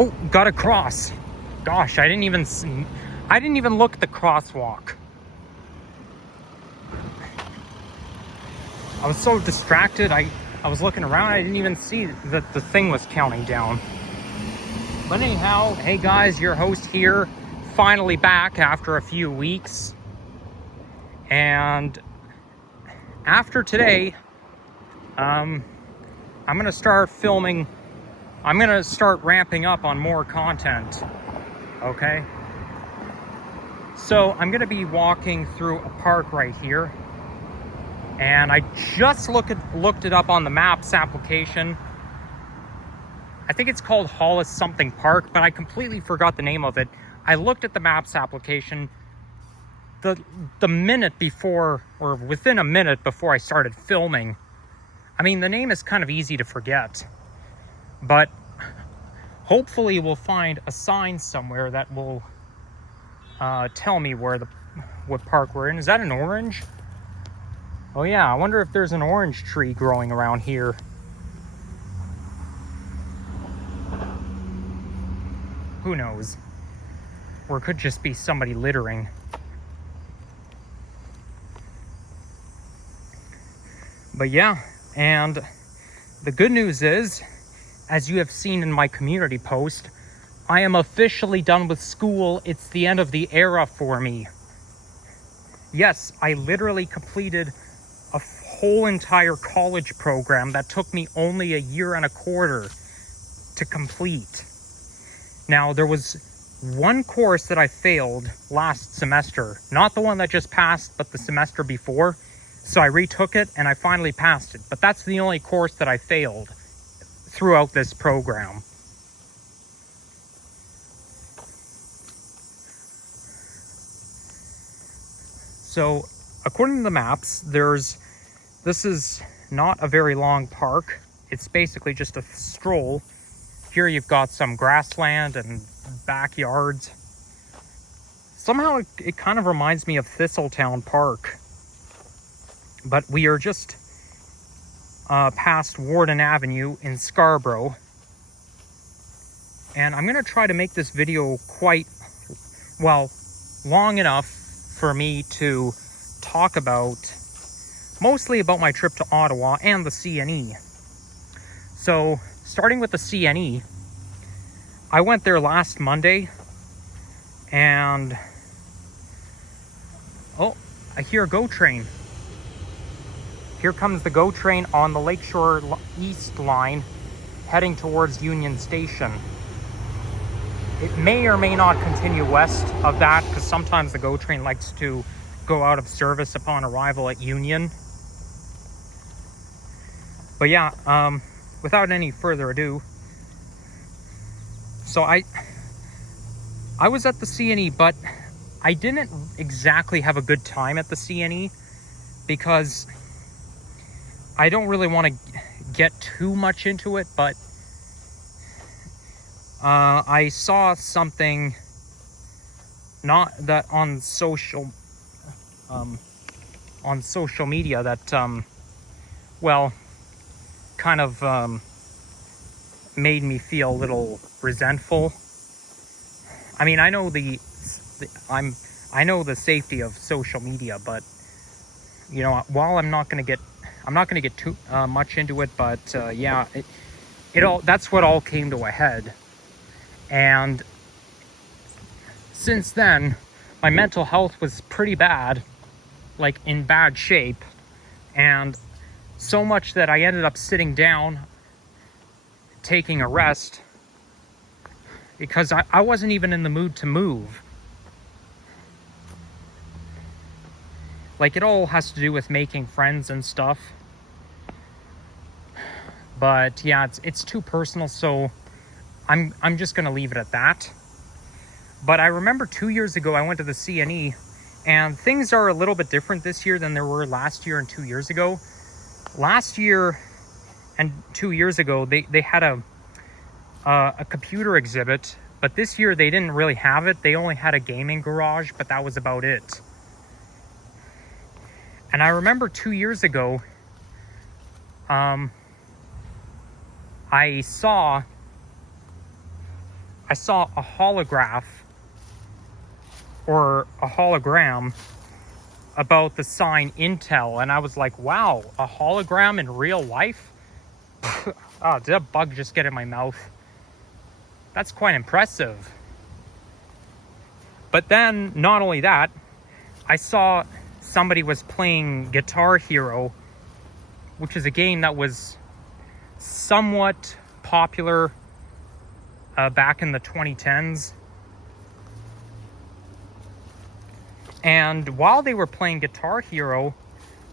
Oh, got a cross. Gosh, I didn't even look at the crosswalk. I was so distracted. I was looking around. I didn't even see that the thing was counting down. But anyhow, hey guys, your host here, finally back after a few weeks. And after today, I'm gonna start filming. I'm gonna start ramping up on more content. Okay. So I'm gonna be walking through a park right here, and I just looked it up on the Maps application. I think it's called Hollis something park, but I completely forgot the name of it. I looked at the Maps application the minute before, or within a minute before I started filming. I mean, the name is kind of easy to forget, but hopefully we'll find a sign somewhere that will tell me what park we're in. Is that an orange? Oh yeah, I wonder if there's an orange tree growing around here. Who knows? Or it could just be somebody littering. But yeah, and the good news is, as you have seen in my community post, I am officially done with school. It's the end of the era for me. Yes, I literally completed a whole entire college program that took me only a year and a quarter to complete. Now, there was one course that I failed last semester, not the one that just passed, but the semester before. So I retook it and I finally passed it. But that's the only course that I failed throughout this program. So, according to the maps, this is not a very long park. It's basically just a stroll. Here you've got some grassland and backyards. Somehow it kind of reminds me of Thistletown Park. But we are just past Warden Avenue in Scarborough. And I'm going to try to make this video long enough for me to talk mostly about my trip to Ottawa and the CNE. So, starting with the CNE, I went there last Monday, and oh, I hear a GO train. Here comes the GO train on the Lakeshore East line, heading towards Union Station. It may or may not continue west of that, because sometimes the GO train likes to go out of service upon arrival at Union. But yeah, without any further ado, so I was at the CNE, but I didn't exactly have a good time at the CNE, because I don't really want to get too much into it, but I saw something not that on social media that kind of made me feel a little resentful. I mean, I know the safety of social media, but you know, while I'm not going to get too much into it, but yeah, that's what all came to a head. And since then, my mental health was pretty bad, like in bad shape, and so much that I ended up sitting down, taking a rest, because I wasn't even in the mood to move. Like, it all has to do with making friends and stuff. But yeah, it's too personal, so I'm just gonna leave it at that. But I remember 2 years ago I went to the CNE, and things are a little bit different this year than there were last year and 2 years ago. Last year and 2 years ago they had a computer exhibit, but this year they didn't really have it. They only had a gaming garage, but that was about it. And I remember 2 years ago, I saw I saw a holograph or a hologram about the sign Intel, and I was like, wow, a hologram in real life? Oh, did a bug just get in my mouth? That's quite impressive. But then, not only that, I saw somebody was playing Guitar Hero, which is a game that was somewhat popular back in the 2010s. And while they were playing Guitar Hero,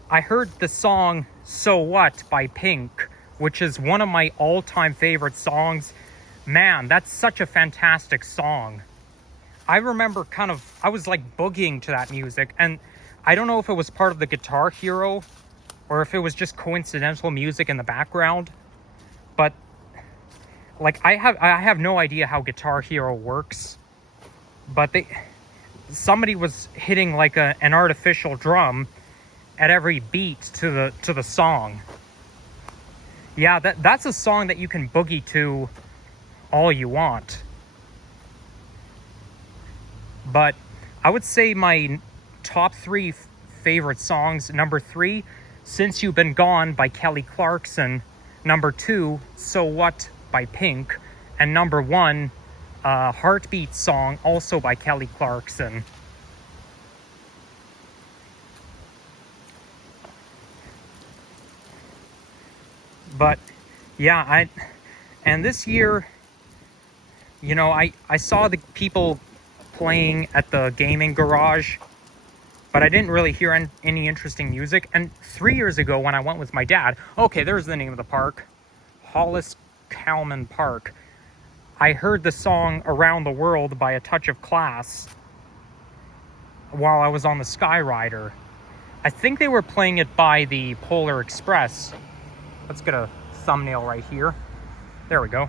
I heard the song So What by Pink, which is one of my all-time favorite songs. Man, that's such a fantastic song. I remember I was like boogieing to that music, and I don't know if it was part of the Guitar Hero or if it was just coincidental music in the background, but like I have no idea how Guitar Hero works, but somebody was hitting like an artificial drum at every beat to the song. Yeah, that's a song that you can boogie to all you want. But I would say my top 3 favorite songs: number 3, Since You've Been Gone by Kelly Clarkson; number 2, So What by Pink; and number 1, Heartbeat song, also by Kelly Clarkson. But yeah, and this year, you know, I saw the people playing at the gaming garage, but I didn't really hear any interesting music. And 3 years ago, when I went with my dad, okay, there's the name of the park, Hollis Kalmar Park, I heard the song Around the World by A Touch of Class while I was on the Skyrider. I think they were playing it by the Polar Express. Let's get a thumbnail right here. There we go.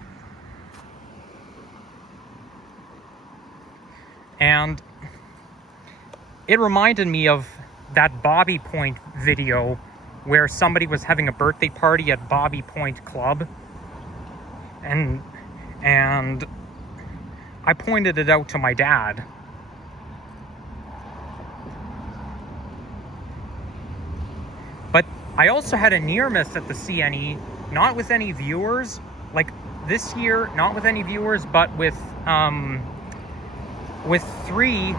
And it reminded me of that Bobby Point video where somebody was having a birthday party at Bobby Point Club. And I pointed it out to my dad. But I also had a near miss at the CNE, not with any viewers, like this year, not with any viewers, but with 3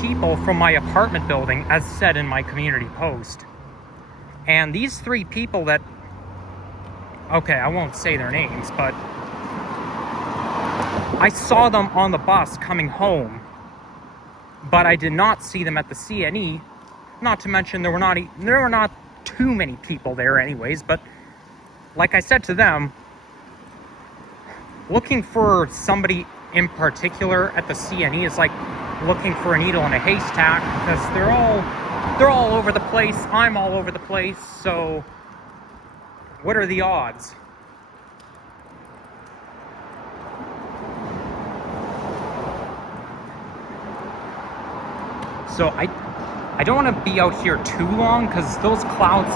people from my apartment building, as said in my community post. And these 3 people that, okay, I won't say their names, but I saw them on the bus coming home, but I did not see them at the CNE. Not to mention there were not too many people there anyways, but like I said to them, looking for somebody in particular at the CNE is like looking for a needle in a haystack, because they're all over the place. I'm all over the place, so what are the odds? So I don't want to be out here too long, because those clouds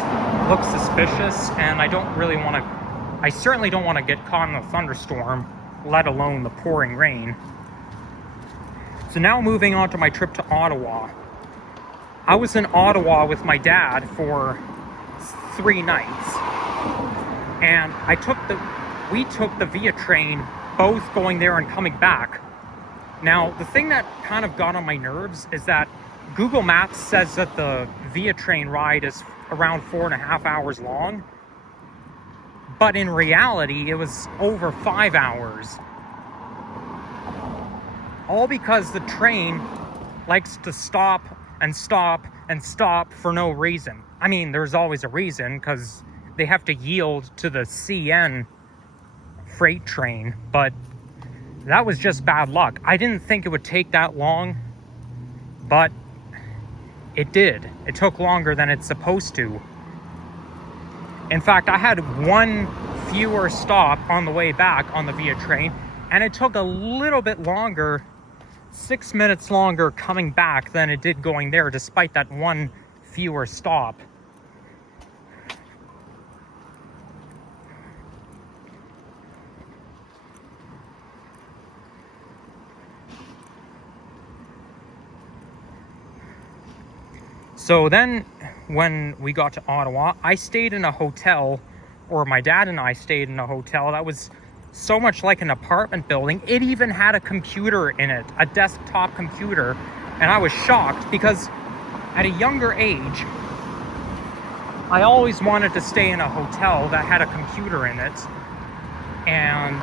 look suspicious, and I certainly don't want to get caught in a thunderstorm, let alone the pouring rain. So now moving on to my trip to Ottawa. I was in Ottawa with my dad for 3 nights, and we took the Via train, both going there and coming back. Now, the thing that kind of got on my nerves is that Google Maps says that the Via train ride is around 4.5 hours long, but in reality, it was over 5 hours. All because the train likes to stop and stop and stop for no reason. I mean, there's always a reason, because they have to yield to the CN freight train, but that was just bad luck. I didn't think it would take that long, but it did. It took longer than it's supposed to. In fact, I had 1 fewer stop on the way back on the Via train, and it took a little bit longer, 6 minutes longer coming back than it did going there, despite that 1 fewer stop. So then when we got to Ottawa, I stayed in a hotel, or my dad and I stayed in a hotel that was so much like an apartment building. It even had a computer in it, a desktop computer. And I was shocked because at a younger age, I always wanted to stay in a hotel that had a computer in it. And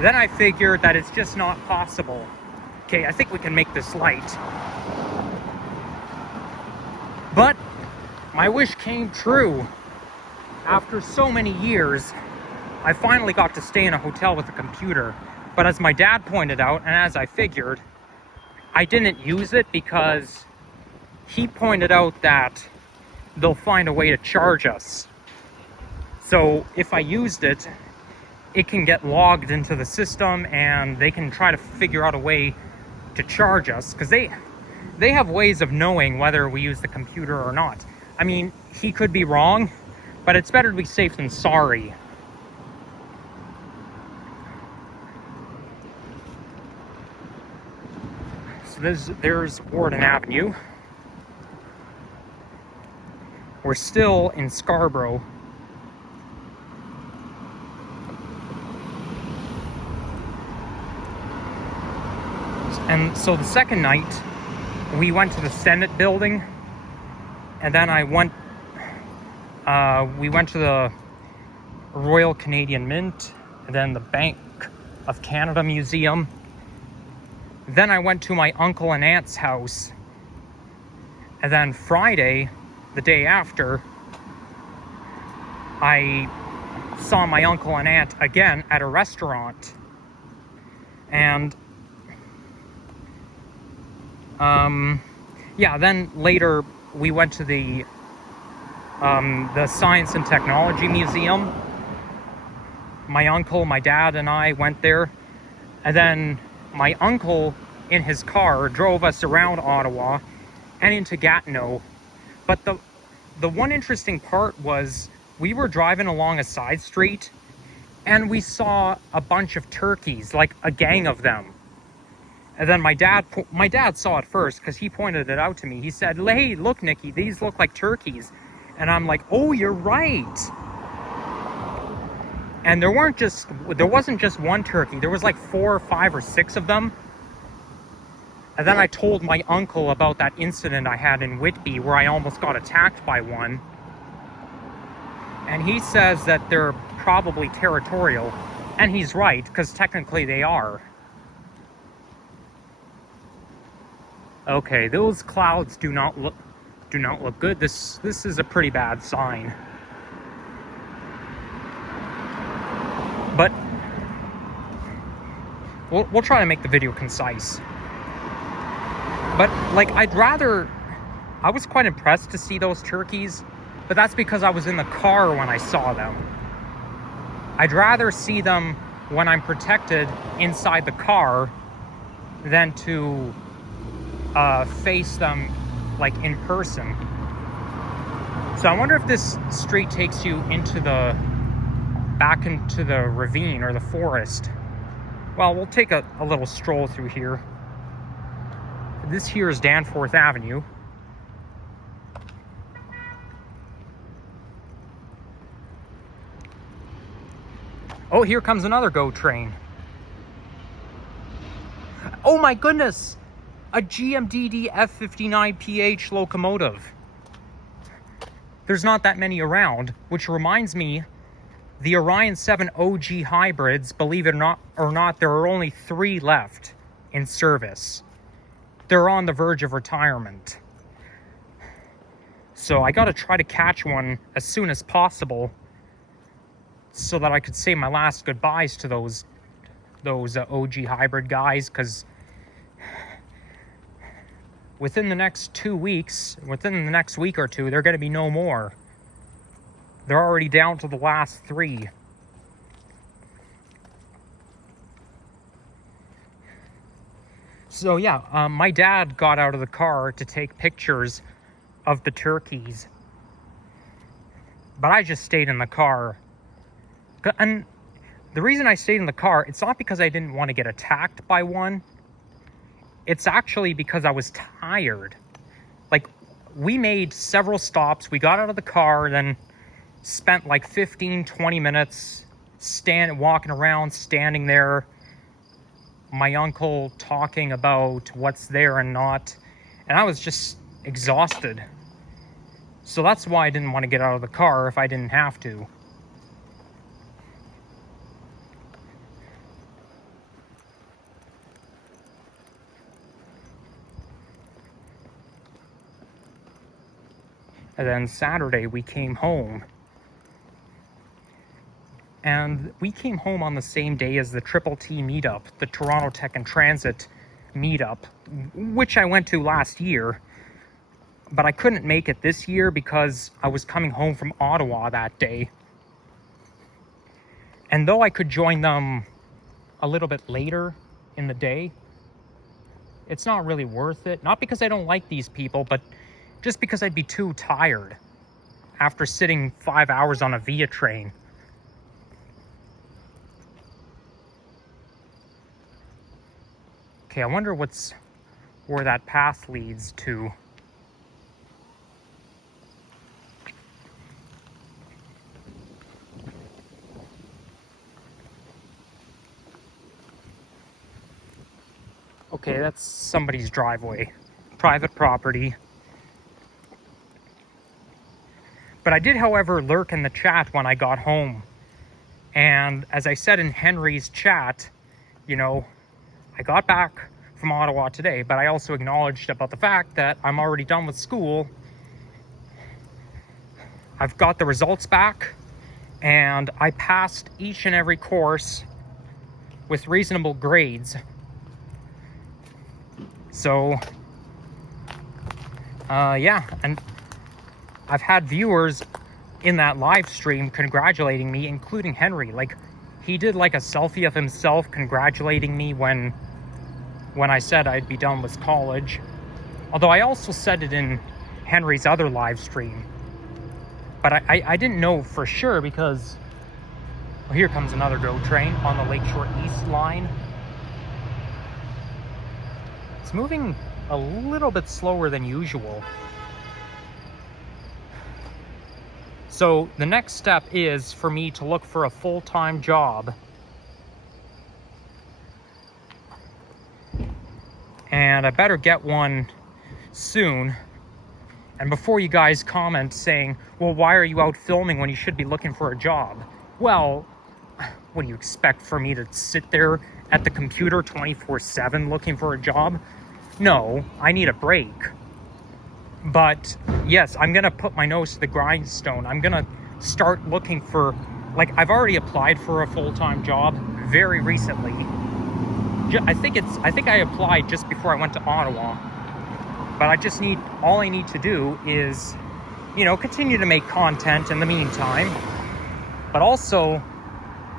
then I figured that it's just not possible. Okay, I think we can make this light. But my wish came true. After so many years, I finally got to stay in a hotel with a computer. But as my dad pointed out, and as I figured, I didn't use it because he pointed out that they'll find a way to charge us. So if I used it, it can get logged into the system and they can try to figure out a way to charge us, because they have ways of knowing whether we use the computer or not. I mean, he could be wrong, but it's better to be safe than sorry. So there's Warden Avenue. We're still in Scarborough. And so the second night, we went to the Senate building, and then we went to the Royal Canadian Mint, and then the Bank of Canada Museum. Then I went to my uncle and aunt's house. And then Friday, the day after, I saw my uncle and aunt again at a restaurant. And yeah, then later we went to the Science and Technology Museum. My uncle, my dad, and I went there. And then my uncle, in his car, drove us around Ottawa and into Gatineau. But the one interesting part was we were driving along a side street and we saw a bunch of turkeys, like a gang of them. And then my dad saw it first because he pointed it out to me. He said, "Hey, look, Nikki, these look like turkeys." And I'm like, "Oh, you're right." And there wasn't just one turkey. There was like 4 or 5 or 6 of them. And then I told my uncle about that incident I had in Whitby where I almost got attacked by one. And he says that they're probably territorial. And he's right, because technically they are. Okay, those clouds do not look good. This is a pretty bad sign. But we'll try to make the video concise. But like, I was quite impressed to see those turkeys, but that's because I was in the car when I saw them. I'd rather see them when I'm protected inside the car than to face them like in person. So I wonder if this street takes you back into the ravine or the forest. Well, we'll take a little stroll through here. This here is Danforth Avenue. Oh, here comes another GO train. Oh my goodness! A GMDD F59PH locomotive. There's not that many around, which reminds me, the Orion 7 OG hybrids, believe it or not, there are only 3 left in service. They're on the verge of retirement. So I gotta try to catch one as soon as possible so that I could say my last goodbyes to those OG hybrid guys, because within the next 2 weeks, within the next week or two, there are going to be no more. They're already down to the last 3. So yeah, my dad got out of the car to take pictures of the turkeys. But I just stayed in the car. And the reason I stayed in the car, it's not because I didn't want to get attacked by one. It's actually because I was tired. Like, we made several stops. We got out of the car, then spent like 15-20 minutes walking around, standing there, my uncle talking about what's there and not, and I was just exhausted. So that's why I didn't want to get out of the car if I didn't have to. And then Saturday we came home. And we came home on the same day as the Triple T meetup, the Toronto Tech and Transit meetup, which I went to last year. But I couldn't make it this year because I was coming home from Ottawa that day. And though I could join them a little bit later in the day, it's not really worth it. Not because I don't like these people, but just because I'd be too tired after sitting 5 hours on a VIA train. Okay, I wonder where that path leads to. Okay, that's somebody's driveway. Private property. But I did, however, lurk in the chat when I got home. And as I said in Henry's chat, you know, I got back from Ottawa today, but I also acknowledged about the fact that I'm already done with school. I've got the results back, and I passed each and every course with reasonable grades. So, yeah, and I've had viewers in that live stream congratulating me, including Henry. Like, he did like a selfie of himself congratulating me when I said I'd be done with college. Although I also said it in Henry's other live stream. But I didn't know for sure because, well, here comes another GO train on the Lakeshore East line. It's moving a little bit slower than usual. So the next step is for me to look for a full-time job. And I better get one soon. And before you guys comment saying, well, why are you out filming when you should be looking for a job? Well, what do you expect for me to sit there at the computer 24/7 looking for a job? No, I need a break. But yes, I'm gonna put my nose to the grindstone. I'm gonna start looking for, like, I've already applied for a full-time job very recently. I think I applied just before I went to Ottawa. But all I need to do is, you know, continue to make content in the meantime. But also,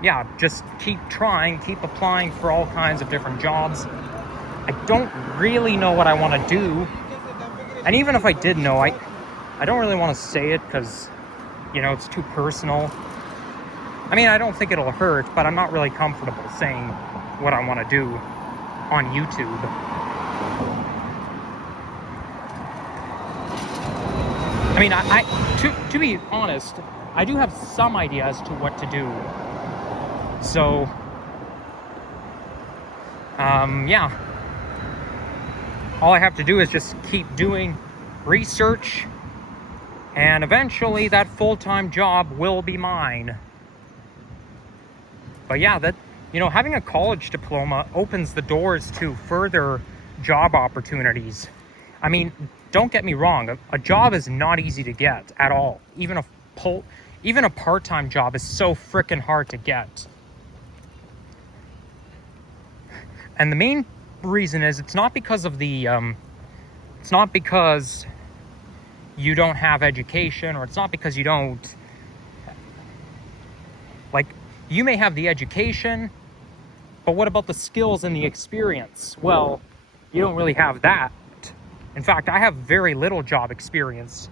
yeah, just keep trying, keep applying for all kinds of different jobs. I don't really know what I want to do. And even if I did know, I don't really want to say it because, you know, it's too personal. I mean, I don't think it'll hurt, but I'm not really comfortable saying what I want to do on YouTube. I mean, to be honest, I do have some idea as to what to do. So, yeah. All I have to do is just keep doing research, and eventually that full-time job will be mine. But yeah, that, you know, having a college diploma opens the doors to further job opportunities. I mean, don't get me wrong, a job is not easy to get at all. Even a part-time job is so freaking hard to get. And the main reason is it's not because of the it's not because you don't have education, or it's not because you don't, like, you may have the education, but what about the skills and the experience? Well, you don't really have that. In fact, I have very little job experience,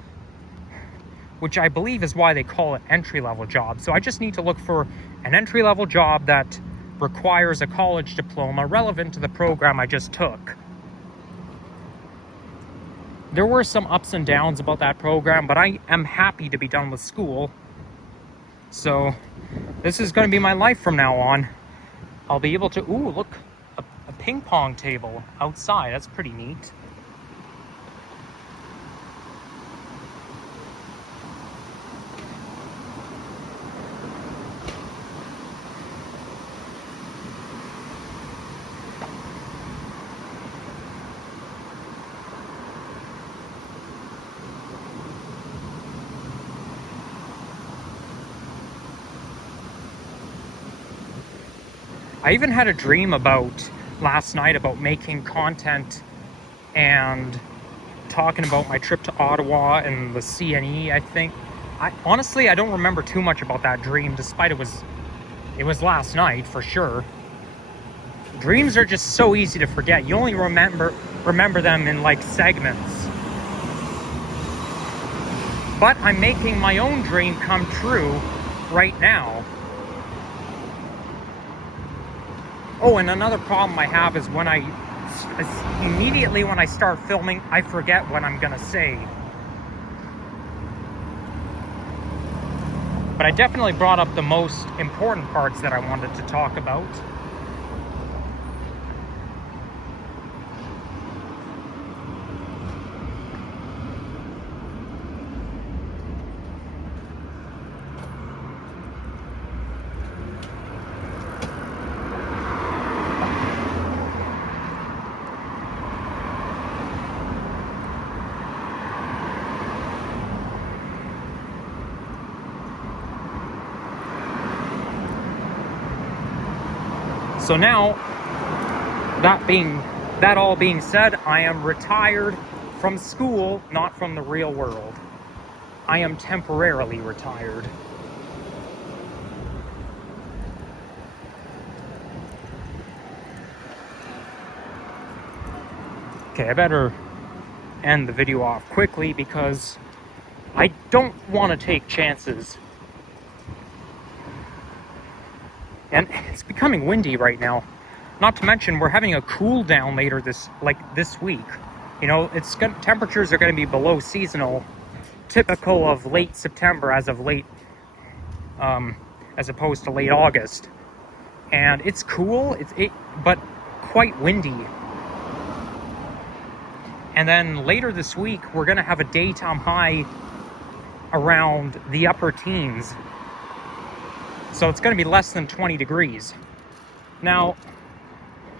which I believe is why they call it entry-level job. So I just need to look for an entry-level job that requires a college diploma relevant to the program I just took. there were some ups and downs about that program, but I am happy to be done with school. So this is going to be my life from now on. I'll be able to, ooh, look, a ping pong table outside. That's pretty neat. I even had a dream last night about making content and talking about my trip to Ottawa and the CNE, I think. Honestly, I don't remember too much about that dream, despite it was last night for sure. Dreams are just so easy to forget. You only remember them in like segments. But I'm making my own dream come true right now. Oh, and another problem I have is immediately when I start filming, I forget what I'm gonna say. But I definitely brought up the most important parts that I wanted to talk about. So now, that all being said, I am retired from school, not from the real world. I am temporarily retired. Okay, I better end the video off quickly because I don't want to take chances. And it's becoming windy right now. Not to mention, we're having a cool down later this week. You know, temperatures are going to be below seasonal, typical of late September as opposed to late August. And it's cool, but quite windy. And then later this week, we're going to have a daytime high around the upper teens. So it's going to be less than 20 degrees. Now,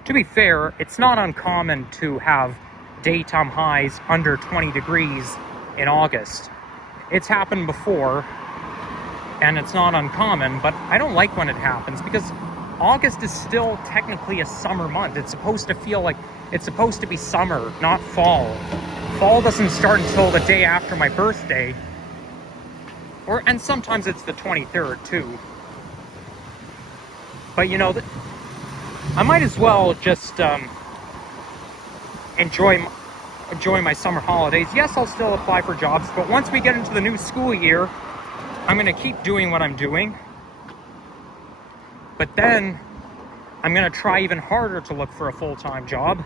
to be fair, it's not uncommon to have daytime highs under 20 degrees in August. It's happened before, and it's not uncommon, but I don't like when it happens because August is still technically a summer month. It's supposed to feel like it's supposed to be summer, not fall. Fall doesn't start until the day after my birthday, and sometimes it's the 23rd too. But you know, I might as well just enjoy my summer holidays. Yes, I'll still apply for jobs, but once we get into the new school year, I'm going to keep doing what I'm doing. But then I'm going to try even harder to look for a full-time job,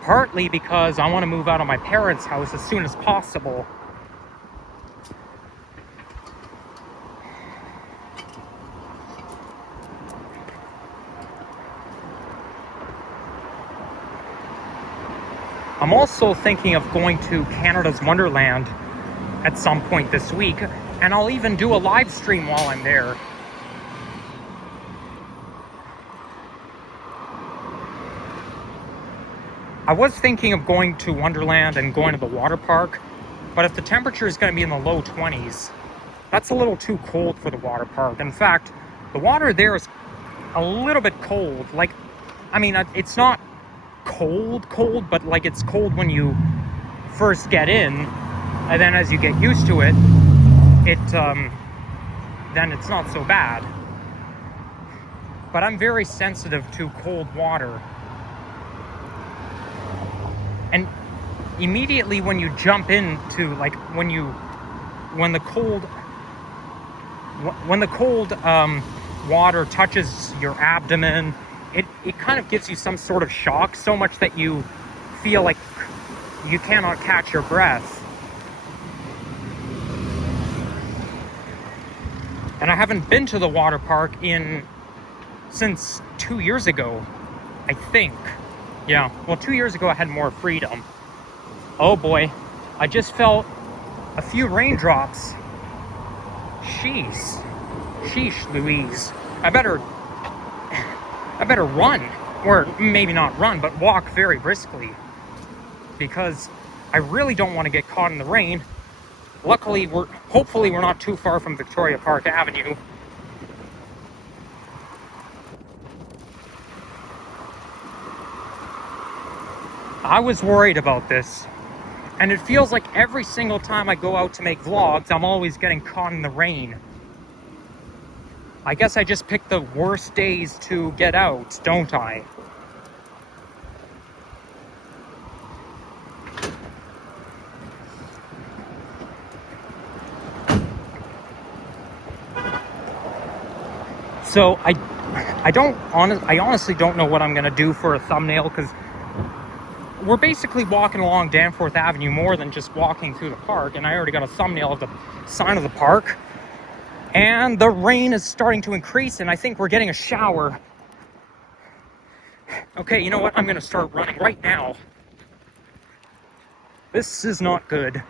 partly because I want to move out of my parents' house as soon as possible. I'm also thinking of going to Canada's Wonderland at some point this week, and I'll even do a live stream while I'm there. I was thinking of going to Wonderland and going to the water park, but if the temperature is going to be in the low 20s, that's a little too cold for the water park. In fact, the water there is a little bit cold. It's not cold, but like it's cold when you first get in, and then as you get used to it, then it's not so bad. But I'm very sensitive to cold water. And immediately when you jump into, like, when the cold water touches your abdomen, it kind of gives you some sort of shock, so much that you feel like you cannot catch your breath. And I haven't been to the water park since 2 years ago, I think. Yeah, well, 2 years ago I had more freedom. Oh boy, I just felt a few raindrops. Sheesh Louise. I better run, or maybe not run, but walk very briskly, because I really don't want to get caught in the rain. Luckily, hopefully we're not too far from Victoria Park Avenue. I was worried about this, and it feels like every single time I go out to make vlogs, I'm always getting caught in the rain. I guess I just picked the worst days to get out, don't I? So I honestly don't know what I'm gonna do for a thumbnail, because we're basically walking along Danforth Avenue more than just walking through the park, and I already got a thumbnail of the sign of the park. And the rain is starting to increase, and I think we're getting a shower. Okay, you know what? I'm gonna start running right now. This is not good.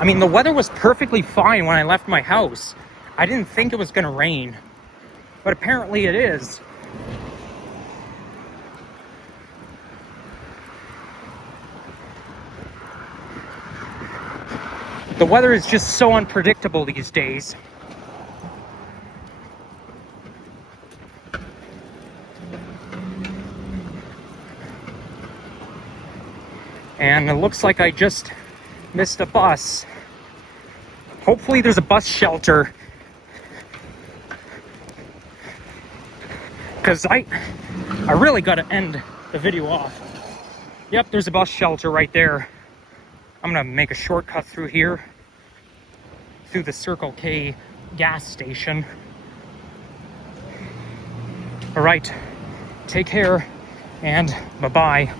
I mean, the weather was perfectly fine when I left my house. I didn't think it was gonna rain, but apparently it is. The weather is just so unpredictable these days. And it looks like I just missed a bus. Hopefully there's a bus shelter, because I really gotta end the video off. Yep, there's a bus shelter right there. I'm gonna make a shortcut through here, through the Circle K gas station. All right, take care, and bye-bye.